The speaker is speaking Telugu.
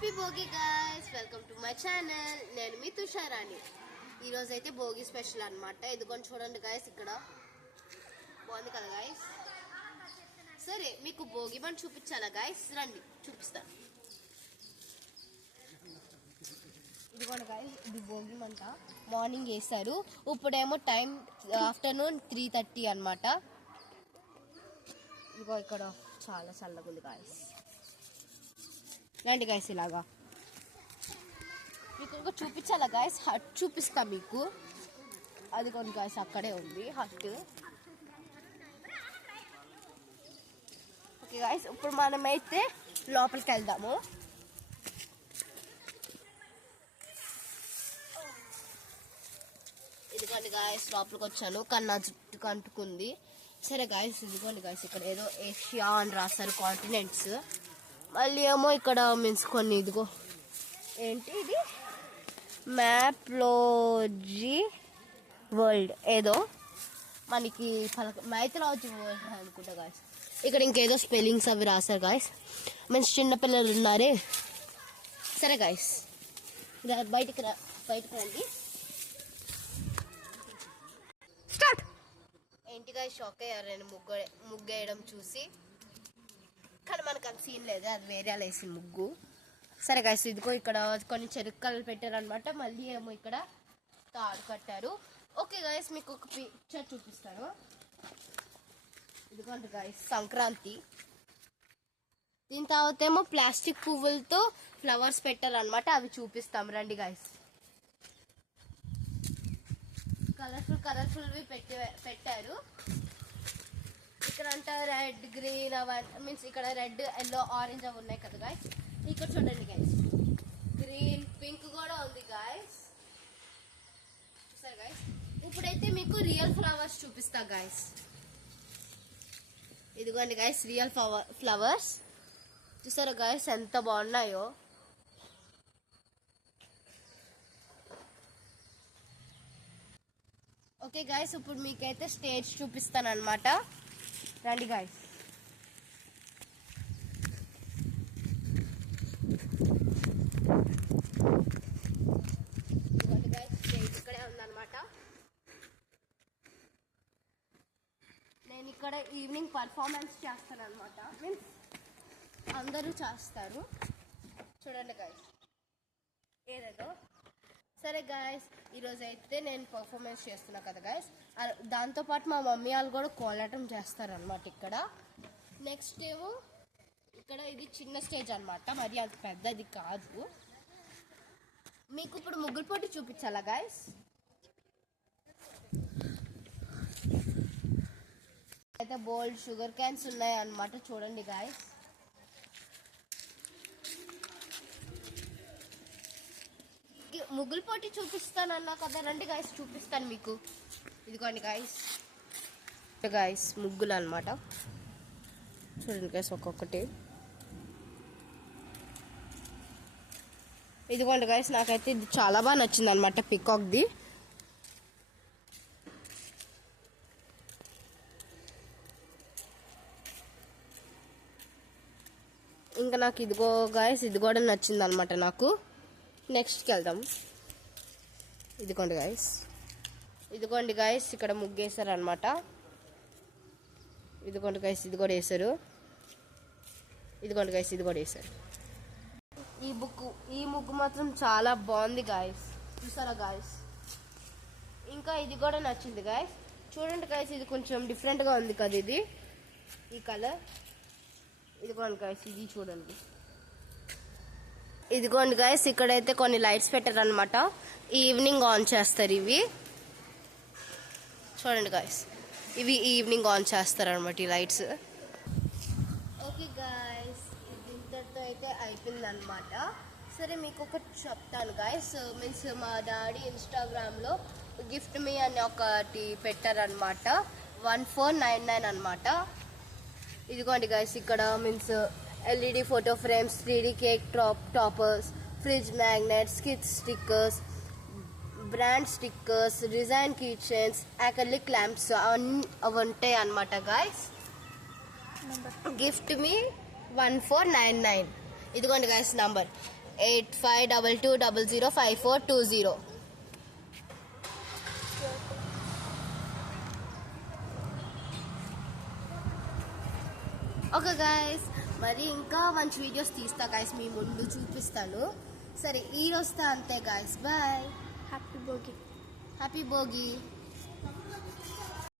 Happy Bhogi guys, welcome to my channel. నేను మీ తుషారాణి. ఈరోజు అయితే భోగి స్పెషల్ అనమాట. ఇదిగోండి చూడండి గైస్, ఇక్కడ బాగుంది కదా గైస్. సరే మీకు భోగి మంట చూపించాలా గైస్? రండి చూపిస్తాను. ఇదిగోండి గైస్, ఇది భోగి మంట మార్నింగ్ వేస్తారు. ఇప్పుడేమో టైం ఆఫ్టర్నూన్ 3:30 అనమాట. ఇదిగో ఇక్కడ చాలా చల్లగా ఉంది గైస్. రండి గైస్, ఇలాగా మీకు ఇంకా చూపించాలా గైస్? హట్ చూపిస్తా మీకు. అది కొన్ని గైస్ అక్కడే ఉంది హట్. ఓకే గైస్, ఇప్పుడు మనమైతే లోపలికి వెళ్దాము. ఇదిగోండి గైస్, లోపలికి వచ్చాను కానీ నా జుట్టుకు అంటుకుంది. సరే గైస్, ఇదిగోండి గైస్, ఇక్కడ ఏదో ఏషియా అని రాస్తారు, కాంటినెంట్స్. మళ్ళీ ఏమో ఇక్కడ మీన్స్ కొన్ని ఇదిగో ఏంటి ఇది మ్యాప్లోజీ వరల్డ్ ఏదో మనకి మైథలాజీ వరల్డ్ అనుకుంటా గాయస్. ఇక్కడ ఇంకేదో స్పెల్లింగ్స్ అవి రాశారు గాయస్. మీన్స్ చిన్నపిల్లలు ఉన్నారే. సరే గాయస్, బయటికి రండి. స్టార్ట్. ఏంటి గాయస్, షాక్ అయ్యారు నేను ముగ్గేయడం చూసి. కానీ మనకు అంత సీన్ లేదు, అది వేరే వేసి ముగ్గు. సరే గైస్, ఇదిగో ఇక్కడ కొన్ని చెరుక్కలు పెట్టారు అనమాట. మళ్ళీ ఏమో ఇక్కడ తాడు కట్టారు. ఓకే గైస్, మీకు ఒక పిక్చర్ చూపిస్తాను. ఇదిగోండి గైస్, సంక్రాంతి. దీని తర్వాత ఏమో ప్లాస్టిక్ పువ్వులతో ఫ్లవర్స్ పెట్టారు అనమాట. అవి చూపిస్తాం రండి గైస్. కలర్ఫుల్వి పెట్టారు. ఇక్కడ అంతా రెడ్ గ్రీన్ అవన్నీ మీన్స్ ఇక్కడ రెడ్ ఎల్లో ఆరెంజ్ అవి ఉన్నాయి కదా గాయస్. ఇక్కడ చూడండి గైస్, గ్రీన్ పింక్ కూడా ఉంది గాయస్. సరే గైస్, ఇప్పుడైతే మీకు రియల్ ఫ్లవర్స్ చూపిస్తా గాయస్. ఇదిగోండి గైస్, రియల్ ఫ్లవర్స్ చూసారా గాయస్ ఎంత బాగున్నాయో. ఓకే గాయస్, ఇప్పుడు మీకైతే స్టేజ్ చూపిస్తాను అనమాట. రండి గాయస్. ఇక్కడే ఉందన్నమాట. నేను ఇక్కడ ఈవినింగ్ పర్ఫార్మెన్స్ చేస్తాను అనమాట. మీన్స్ అందరూ చేస్తారు చూడండి గాయస్ ఏదేదో. సరే గాయస్, ఈరోజు అయితే నేను పర్ఫార్మెన్స్ చేస్తున్నా కదా గాయస్. దాంతోపాటు మా మమ్మీ వాళ్ళు కూడా కోలాటం చేస్తారనమాట ఇక్కడ. నెక్స్ట్ ఏమో ఇక్కడ ఇది చిన్న స్టేజ్ అనమాట, మరి అది పెద్దది కాదు. మీకు ఇప్పుడు ముగ్గురు పోటీ చూపించాలా గాయస్? అయితే బోల్డ్ షుగర్ క్యాన్స్ ఉన్నాయి అనమాట. చూడండి గాయస్. ముగ్గులు పోటీ చూపిస్తాను అన్నా కదా, రండి గాయస్ చూపిస్తాను మీకు. ఇదిగోండి గాయస్ ముగ్గులు అనమాట. చూడండి గాయస్ ఒక్కొక్కటి. ఇదిగోండి గాయస్, నాకైతే ఇది చాలా బాగా నచ్చింది అనమాట, పికాక్ది. ఇంకా నాకు ఇదిగో గాయస్, ఇది కూడా నచ్చింది అనమాట నాకు. నెక్స్ట్కి వెళ్దాం. ఇదిగోండి గాయస్, ఇక్కడ ముగ్గు వేసారు అనమాట. ఇదిగోండి గాయస్, ఇది కూడా వేసారు. ఇదిగోండి గాయస్, ఇది కూడా వేసారు. ఈ ముగ్గు మాత్రం చాలా బాగుంది గాయస్, చూసారా గాయస్. ఇంకా ఇది కూడా నచ్చింది గాయస్. చూడండి గాయస్, ఇది కొంచెం డిఫరెంట్గా ఉంది కదా ఇది, ఈ కలర్. ఇదిగోండి గాయస్, ఇది చూడండి. ఇదిగోండి గాయస్, ఇక్కడైతే కొన్ని లైట్స్ పెట్టారు అనమాట. ఈవినింగ్ ఆన్ చేస్తారు ఇవి. చూడండి గాయస్, ఇవి ఈవినింగ్ ఆన్ చేస్తారు అనమాట ఈ లైట్స్. ఓకే గాయస్, ఇంతటితో అయితే అయిపోయింది అనమాట. సరే మీకు ఒకటి చెప్తాను గాయస్. మీన్స్ మా డాడీ ఇన్స్టాగ్రామ్లో గిఫ్ట్ మీ అని ఒకటి పెట్టారనమాట. 1499 అనమాట. ఇదిగోండి గాయస్, ఇక్కడ means LED photo frames, 3D cake toppers, fridge magnets, kids stickers, brand stickers, design keychains, acrylic lamps అవి ఉంటాయి అనమాట గాయస్. గిఫ్ట్ మీ 1499. ఇదిగోండి గాయస్ నంబర్. 8522005420. ఓకే గైస్, మరి ఇంకా మంచి వీడియోస్ తీస్తా గైస్, మీ ముందు చూపిస్తాను. సరే, ఈ రోజుతో అంతే guys, bye. Happy Bhogi. Happy Bhogi.